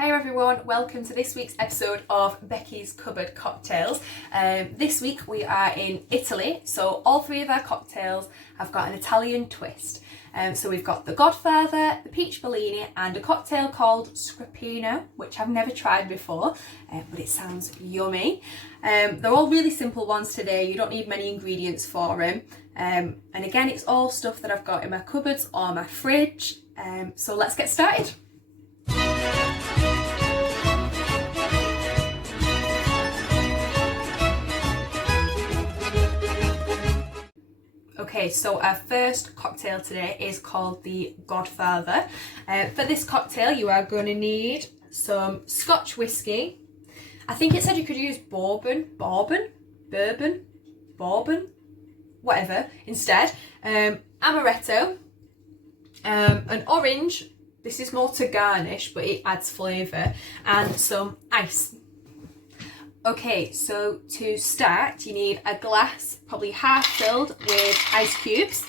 Hi everyone, welcome to this week's episode of Becky's Cupboard Cocktails. This week we are in Italy, so all three of our cocktails have got an Italian twist. So we've got the Godfather, the Peach Bellini and a cocktail called Scrappino, which I've never tried before, but it sounds yummy. They're all really simple ones today, you don't need many ingredients for them. And again, it's all stuff that I've got in my cupboards or my fridge. So let's get started. Okay, so our first cocktail today is called the Godfather. For this cocktail, you are going to need some Scotch whiskey. I think it said you could use bourbon, whatever, instead. Amaretto, an orange. This is more to garnish, but it adds flavour, and some ice. Okay, so to start, you need a glass, probably half filled with ice cubes.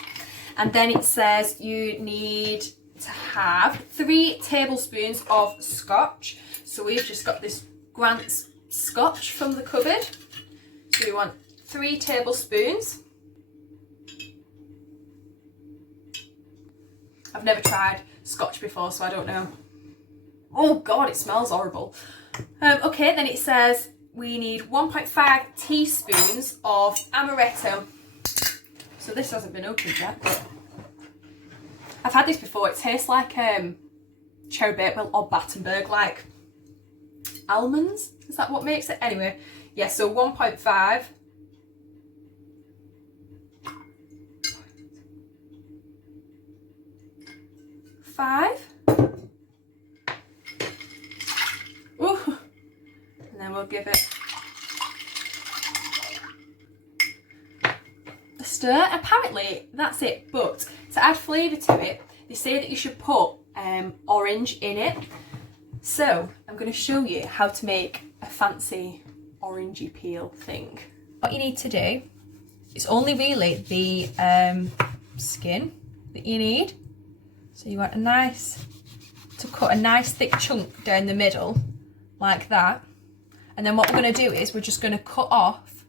And then it says you need to have 3 tablespoons of scotch. So we've just got this Grant's scotch from the cupboard. So we want 3 tablespoons. I've never tried scotch before, so I don't know. Oh God, it smells horrible. Okay, then it says we need 1.5 teaspoons of amaretto. So this hasn't been opened yet, but I've had this before. It tastes like cherry bakewell or Battenberg, like almonds. Is that what makes it? Anyway, yeah, so 1.5. Ooh. And then we'll give it a stir. Apparently that's it, but to add flavour to it, they say that you should put orange in it. So I'm going to show you how to make a fancy orangey peel thing. What you need to do is only really the skin that you need. So you want to cut a nice thick chunk down the middle like that. And then what we're going to do is we're just going to cut off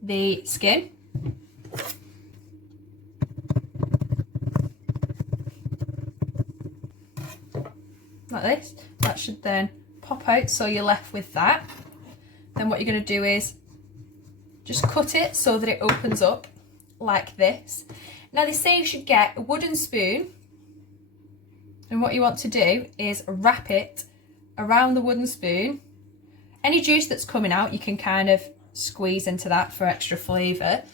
the skin. Like this. That should then pop out, so you're left with that. Then what you're going to do is just cut it so that it opens up like this. Now they say you should get a wooden spoon, and what you want to do is wrap it around the wooden spoon. Any juice that's coming out, you can kind of squeeze into that for extra flavour.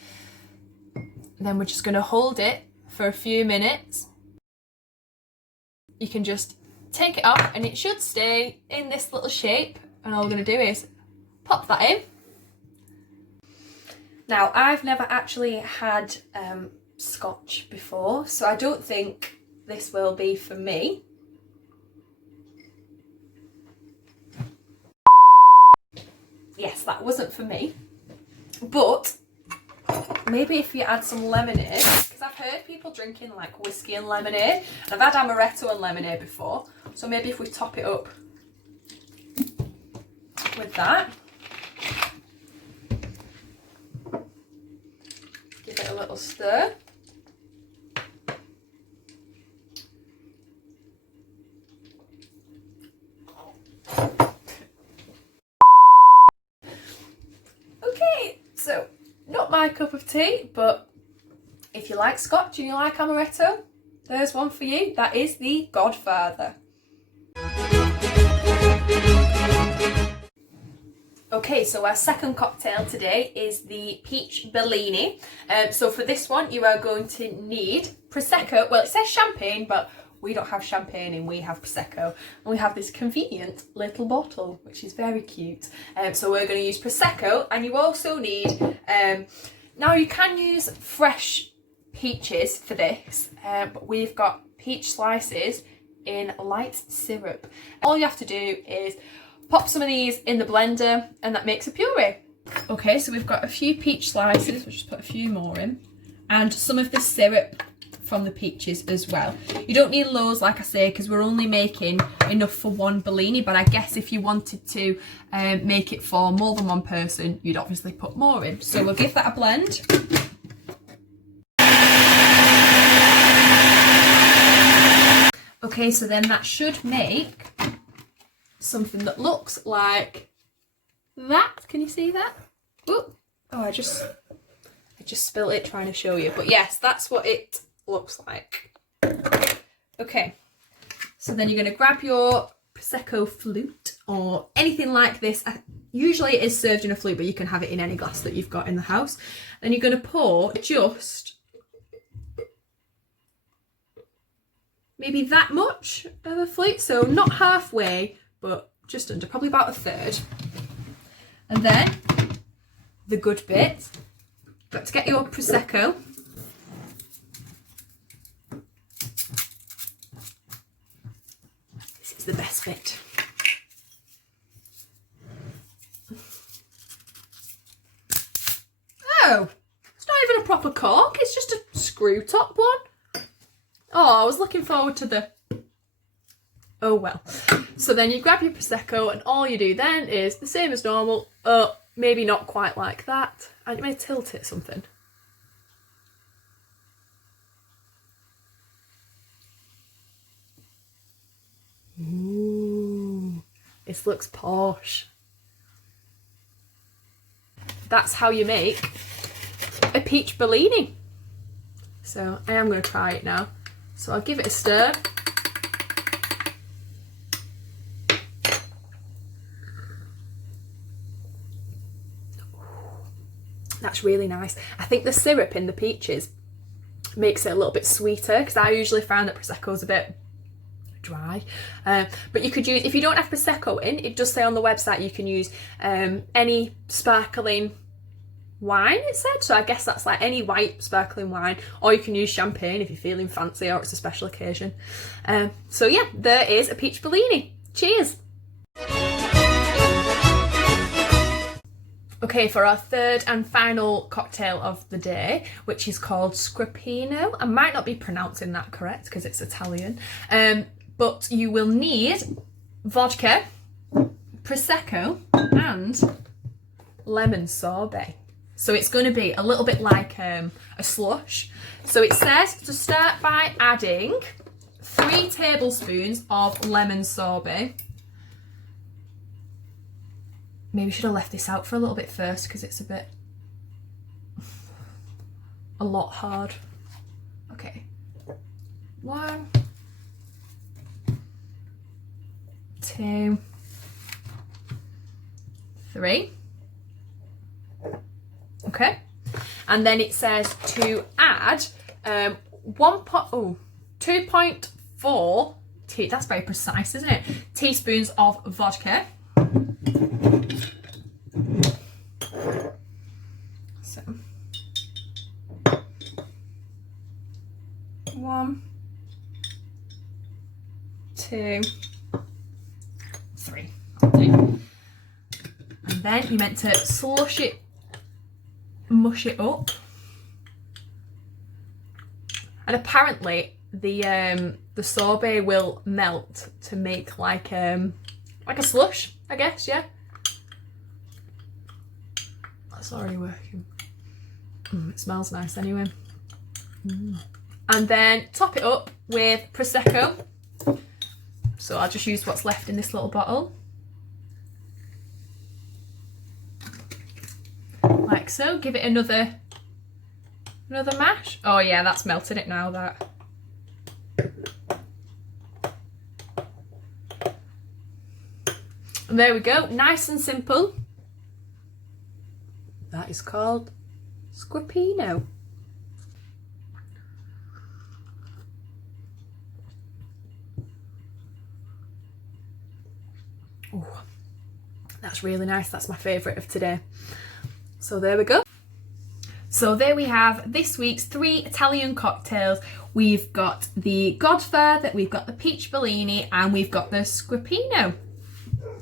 Then we're just going to hold it for a few minutes. You can just take it off and it should stay in this little shape. And all we're going to do is pop that in. Now, I've never actually had scotch before, so I don't think this will be for me. Yes, that wasn't for me, but maybe if you add some lemonade, because I've heard people drinking like whiskey and lemonade, and I've had amaretto and lemonade before, so maybe if we top it up with that, give it a little stir. So, not my cup of tea, but if you like scotch and you like amaretto, there's one for you. That is the Godfather. Okay, so our second cocktail today is the Peach Bellini. So for this one, you are going to need Prosecco. Well, it says champagne, but we don't have champagne and we have Prosecco. And we have this convenient little bottle, which is very cute. So we're going to use Prosecco, and you also need, now you can use fresh peaches for this, but we've got peach slices in light syrup. All you have to do is pop some of these in the blender and that makes a puree. Okay, so we've got a few peach slices, we'll just put a few more in, and some of the syrup from the peaches as well. You don't need loads, like I say, because we're only making enough for one Bellini, but I guess if you wanted to make it for more than one person, you'd obviously put more in. So we'll give that a blend. Okay, so then that should make something that looks like that. Can you see that? Ooh. Oh, I just spilled it trying to show you. But yes, that's what it looks like. Okay, so then you're going to grab your Prosecco flute or anything like this. Usually it is served in a flute, but you can have it in any glass that you've got in the house. Then you're going to pour just maybe that much of a flute, so not halfway, but just under, probably about a third. And then the good bit, got to get your Prosecco. This is the best bit. Oh, it's not even a proper cork, it's just a screw top one. Oh, I was looking forward to the... Oh well. So then you grab your Prosecco and all you do then is the same as normal. Maybe not quite like that. And you may tilt it something. Ooh, this looks posh. That's how you make a peach Bellini. So I am going to try it now. So I'll give it a stir. That's really nice. I think the syrup in the peaches makes it a little bit sweeter, because I usually find that Prosecco's a bit dry. But you could use, if you don't have Prosecco in, it does say on the website you can use any sparkling wine, it said. So I guess that's like any white sparkling wine, or you can use champagne if you're feeling fancy or it's a special occasion. So yeah, there is a peach Bellini. Cheers! Okay, for our third and final cocktail of the day, which is called Scrippino. I might not be pronouncing that correct because it's Italian, but you will need vodka, Prosecco and lemon sorbet. So it's going to be a little bit like a slush. So it says to start by adding 3 tablespoons of lemon sorbet. Maybe should have left this out for a little bit first because it's a lot hard. Okay. 1, 2, 3. Okay. And then it says to add 2.4 that's very precise, isn't it? Teaspoons of vodka. So 1, 2, 3. And then you're meant to slush it, mush it up. And apparently the sorbet will melt to make like a slush, I guess, yeah. That's already working. It smells nice anyway. And then top it up with Prosecco. So I'll just use what's left in this little bottle. Like so. Give it another mash. Oh yeah, that's melted it now, that. And there we go, nice and simple. That is called Scrippino. Oh, that's really nice. That's my favourite of today. So there we go. So there we have this week's 3 Italian cocktails. We've got the Godfather, we've got the Peach Bellini, and we've got the Scrippino.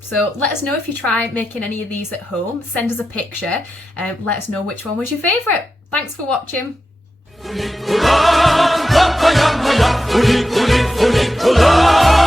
So let us know if you try making any of these at home. Send us a picture and let us know which one was your favourite. Thanks for watching. kayamaya, funicular.